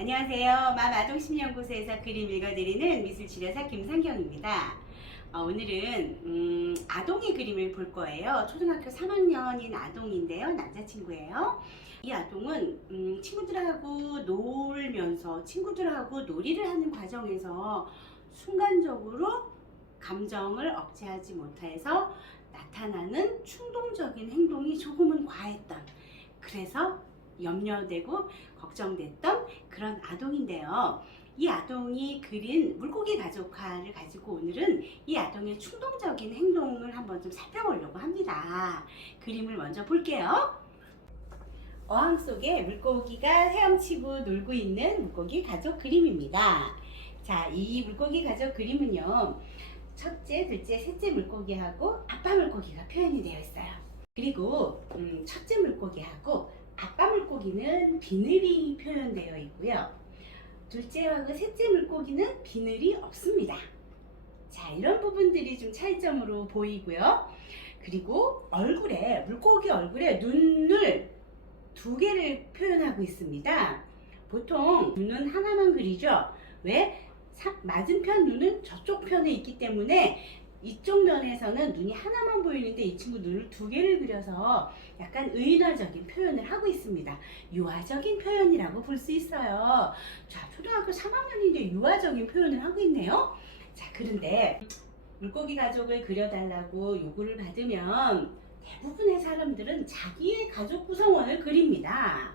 안녕하세요. 맘아동심리연구소에서 그림 읽어드리는 미술치료사 김상경입니다. 오늘은 아동의 그림을 볼 거예요. 초등학교 3학년인 아동인데요. 남자친구예요. 이 아동은 친구들하고 놀면서 친구들하고 놀이를 하는 과정에서 순간적으로 감정을 억제하지 못해서 나타나는 충동적인 행동이 조금은 과했던, 그래서 염려되고 걱정됐던 그런 아동인데요. 이 아동이 그린 물고기 가족화를 가지고 오늘은 이 아동의 충동적인 행동을 한번 좀 살펴보려고 합니다. 그림을 먼저 볼게요. 어항 속에 물고기가 헤엄치고 놀고 있는 물고기 가족 그림입니다. 자, 이 물고기 가족 그림은요, 첫째, 둘째, 셋째 물고기하고 아빠 물고기가 표현이 되어 있어요. 그리고 첫째 물고기하고 아빠 물고기는 비늘이 표현되어 있고요. 둘째하고 셋째 물고기는 비늘이 없습니다. 자, 이런 부분들이 좀 차이점으로 보이고요. 그리고 얼굴에, 물고기 얼굴에 눈을 두 개를 표현하고 있습니다. 보통 눈은 하나만 그리죠. 왜? 맞은편 눈은 저쪽 편에 있기 때문에 이쪽 면에서는 눈이 하나만 보이는데 이 친구 눈을 두 개를 그려서 약간 의인화적인 표현을 하고 있습니다. 유화적인 표현이라고 볼 수 있어요. 자, 초등학교 3학년인데 유화적인 표현을 하고 있네요. 자, 그런데 물고기 가족을 그려달라고 요구를 받으면 대부분의 사람들은 자기의 가족 구성원을 그립니다.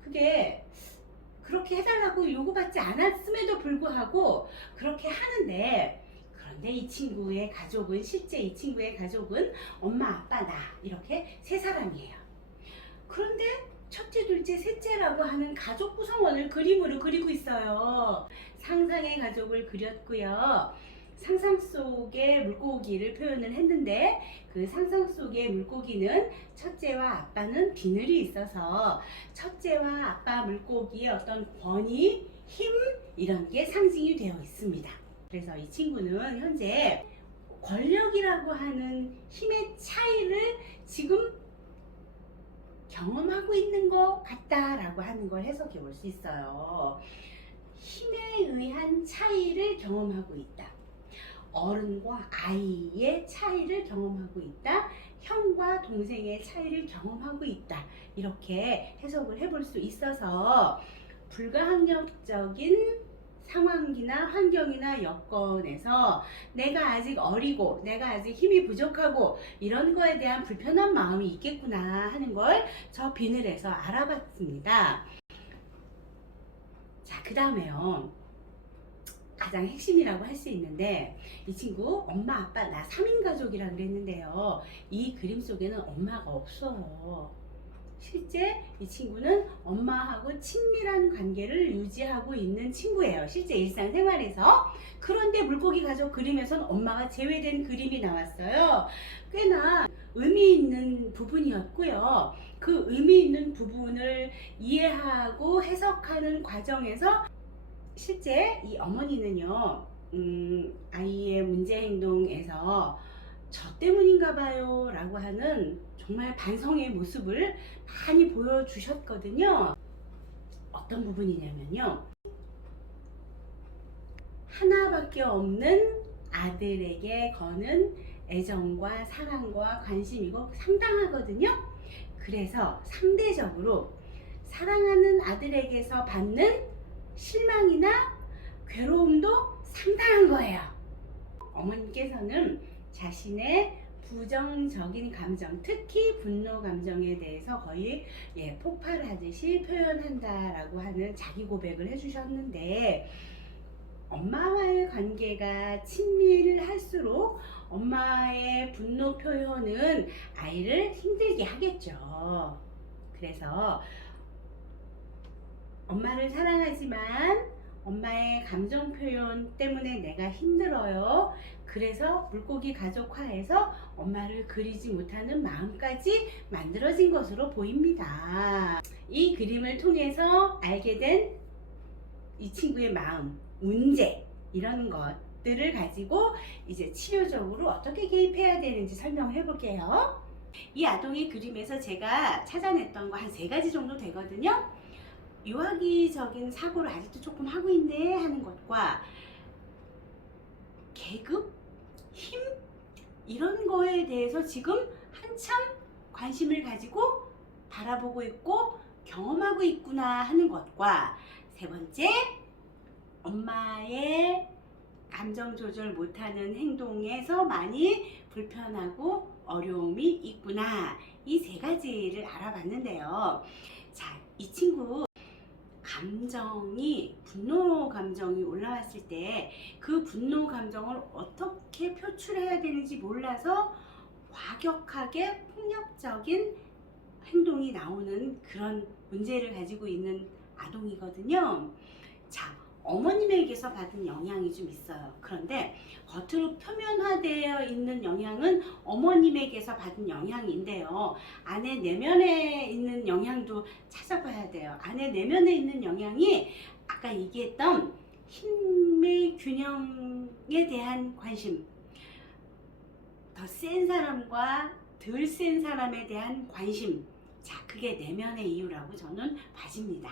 그게 그렇게 해달라고 요구받지 않았음에도 불구하고 그렇게 하는데, 그런데 이 친구의 가족은, 실제 이 친구의 가족은 엄마, 아빠, 나 이렇게 세 사람이에요. 그런데 첫째, 둘째, 셋째라고 하는 가족 구성원을 그림으로 그리고 있어요. 상상의 가족을 그렸고요. 상상 속의 물고기를 표현을 했는데 그 상상 속의 물고기는 첫째와 아빠는 비늘이 있어서 첫째와 아빠 물고기의 어떤 권위, 힘 이런 게 상징이 되어 있습니다. 그래서 이 친구는 현재 권력이라고 하는 힘의 차이를 지금 경험하고 있는 것 같다라고 하는 걸 해석해 볼 수 있어요. 힘에 의한 차이를 경험하고 있다. 어른과 아이의 차이를 경험하고 있다. 형과 동생의 차이를 경험하고 있다. 이렇게 해석을 해볼 수 있어서 불가항력적인 상황이나 환경이나 여건에서 내가 아직 어리고 내가 아직 힘이 부족하고 이런 거에 대한 불편한 마음이 있겠구나 하는 걸 저 비늘에서 알아봤습니다. 자, 그 다음에요. 가장 핵심이라고 할 수 있는데, 이 친구 엄마, 아빠, 나 3인 가족이라고 그랬는데요. 이 그림 속에는 엄마가 없어요. 실제 이 친구는 엄마하고 친밀한 관계를 유지하고 있는 친구예요. 실제 일상생활에서. 그런데 물고기 가족 그림에서는 엄마가 제외된 그림이 나왔어요. 꽤나 의미 있는 부분이었고요. 그 의미 있는 부분을 이해하고 해석하는 과정에서 실제 이 어머니는요, 아이의 문제 행동에서 저 때문인가 봐요 라고 하는 정말 반성의 모습을 많이 보여주셨거든요. 어떤 부분이냐면요, 하나밖에 없는 아들에게 거는 애정과 사랑과 관심이고 상당하거든요. 그래서 상대적으로 사랑하는 아들에게서 받는 실망이나 괴로움도 상당한 거예요. 어머니께서는 자신의 부정적인 감정, 특히 분노 감정에 대해서 거의 폭발하듯이 표현한다라고 하는 자기 고백을 해주셨는데, 엄마와의 관계가 친밀할수록 엄마의 분노 표현은 아이를 힘들게 하겠죠. 그래서 엄마를 사랑하지만 엄마의 감정 표현 때문에 내가 힘들어요. 그래서 물고기 가족화해서 엄마를 그리지 못하는 마음까지 만들어진 것으로 보입니다. 이 그림을 통해서 알게 된 이 친구의 마음, 문제 이런 것들을 가지고 이제 치료적으로 어떻게 개입해야 되는지 설명해 볼게요. 이 아동의 그림에서 제가 찾아냈던 거 한 3가지 정도 되거든요. 유아기적인 사고를 아직도 조금 하고 있네 하는 것과 계급, 힘 이런 거에 대해서 지금 한참 관심을 가지고 바라보고 있고 경험하고 있구나 하는 것과 세 번째, 엄마의 감정 조절 못하는 행동에서 많이 불편하고 어려움이 있구나. 이 세 가지를 알아봤는데요. 자, 이 친구 분노 감정이 올라왔을 때 그 분노 감정을 어떻게 표출해야 되는지 몰라서 과격하게 폭력적인 행동이 나오는 그런 문제를 가지고 있는 아동이거든요. 자, 어머님에게서 받은 영향이 좀 있어요. 그런데 겉으로 표면화되어 있는 영향은 어머님에게서 받은 영향인데요. 안에 내면에 있는 영향도 찾아봐야 돼요. 안에 내면에 있는 영향이 아까 얘기했던 힘의 균형에 대한 관심, 더 센 사람과 덜 센 사람에 대한 관심, 자, 그게 내면의 이유라고 저는 봐집니다.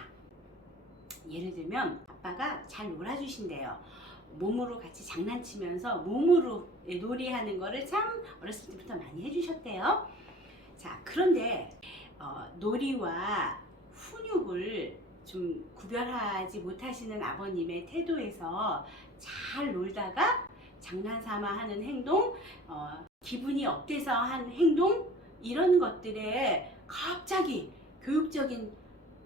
예를 들면 아빠가 잘 놀아주신대요. 몸으로 같이 장난치면서 몸으로 놀이하는 거를 참 어렸을 때부터 많이 해주셨대요. 자, 그런데 놀이와 훈육을 좀 구별하지 못하시는 아버님의 태도에서 잘 놀다가 장난삼아 하는 행동, 기분이 업돼서 한 행동, 이런 것들에 갑자기 교육적인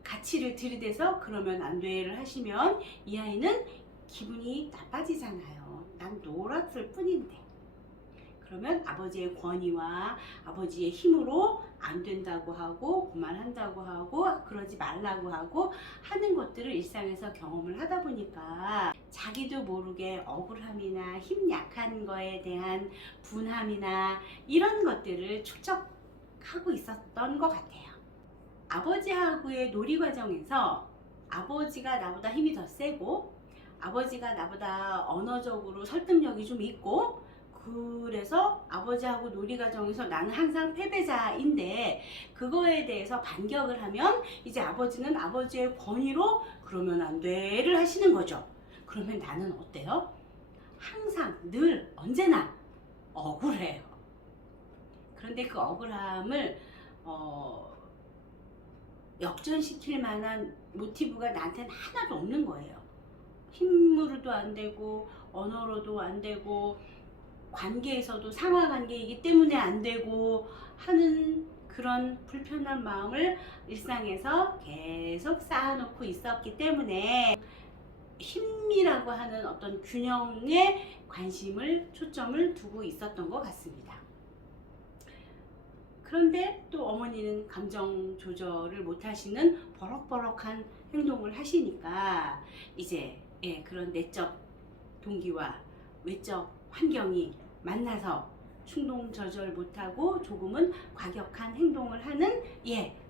가치를 들이대서 그러면 안 돼를 하시면 이 아이는 기분이 나빠지잖아요. 난 놀았을 뿐인데. 그러면 아버지의 권위와 아버지의 힘으로 안 된다고 하고 그만한다고 하고 그러지 말라고 하고 하는 것들을 일상에서 경험을 하다 보니까 자기도 모르게 억울함이나 힘 약한 거에 대한 분함이나 이런 것들을 축적하고 있었던 것 같아요. 아버지하고의 놀이 과정에서 아버지가 나보다 힘이 더 세고 아버지가 나보다 언어적으로 설득력이 좀 있고 그래서 아버지하고 놀이 과정에서 나는 항상 패배자인데 그거에 대해서 반격을 하면 이제 아버지는 아버지의 권위로 그러면 안 돼를 하시는 거죠. 그러면 나는 어때요? 항상 늘 언제나 억울해요. 그런데 그 억울함을 역전시킬 만한 모티브가 나한테는 하나도 없는 거예요. 힘으로도 안 되고 언어로도 안 되고 관계에서도 상하관계이기 때문에 안 되고 하는 그런 불편한 마음을 일상에서 계속 쌓아놓고 있었기 때문에 힘이라고 하는 어떤 균형에 초점을 두고 있었던 것 같습니다. 그런데 또 어머니는 감정 조절을 못하시는 버럭버럭한 행동을 하시니까 이제 그런 내적 동기와 외적 환경이 만나서 충동 조절 못하고 조금은 과격한 행동을 하는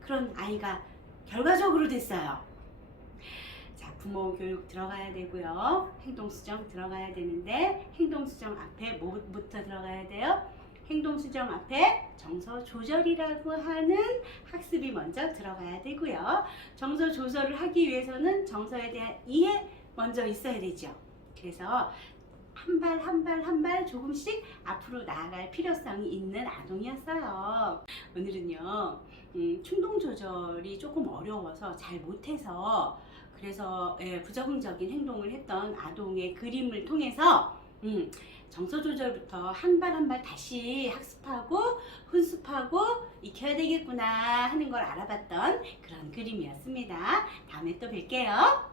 그런 아이가 결과적으로 됐어요. 자, 부모 교육 들어가야 되고요. 행동수정 들어가야 되는데 행동수정 앞에 뭐부터 들어가야 돼요? 행동수정 앞에 정서 조절이라고 하는 학습이 먼저 들어가야 되고요. 정서 조절을 하기 위해서는 정서에 대한 이해 먼저 있어야 되죠. 그래서 한 발 조금씩 앞으로 나아갈 필요성이 있는 아동이었어요. 오늘은요, 충동 조절이 조금 어려워서 잘 못해서 그래서 부적응적인 행동을 했던 아동의 그림을 통해서 정서 조절부터 한 발 한 발 다시 학습하고 훈습하고 익혀야 되겠구나 하는 걸 알아봤던 그런 그림이었습니다. 다음에 또 뵐게요.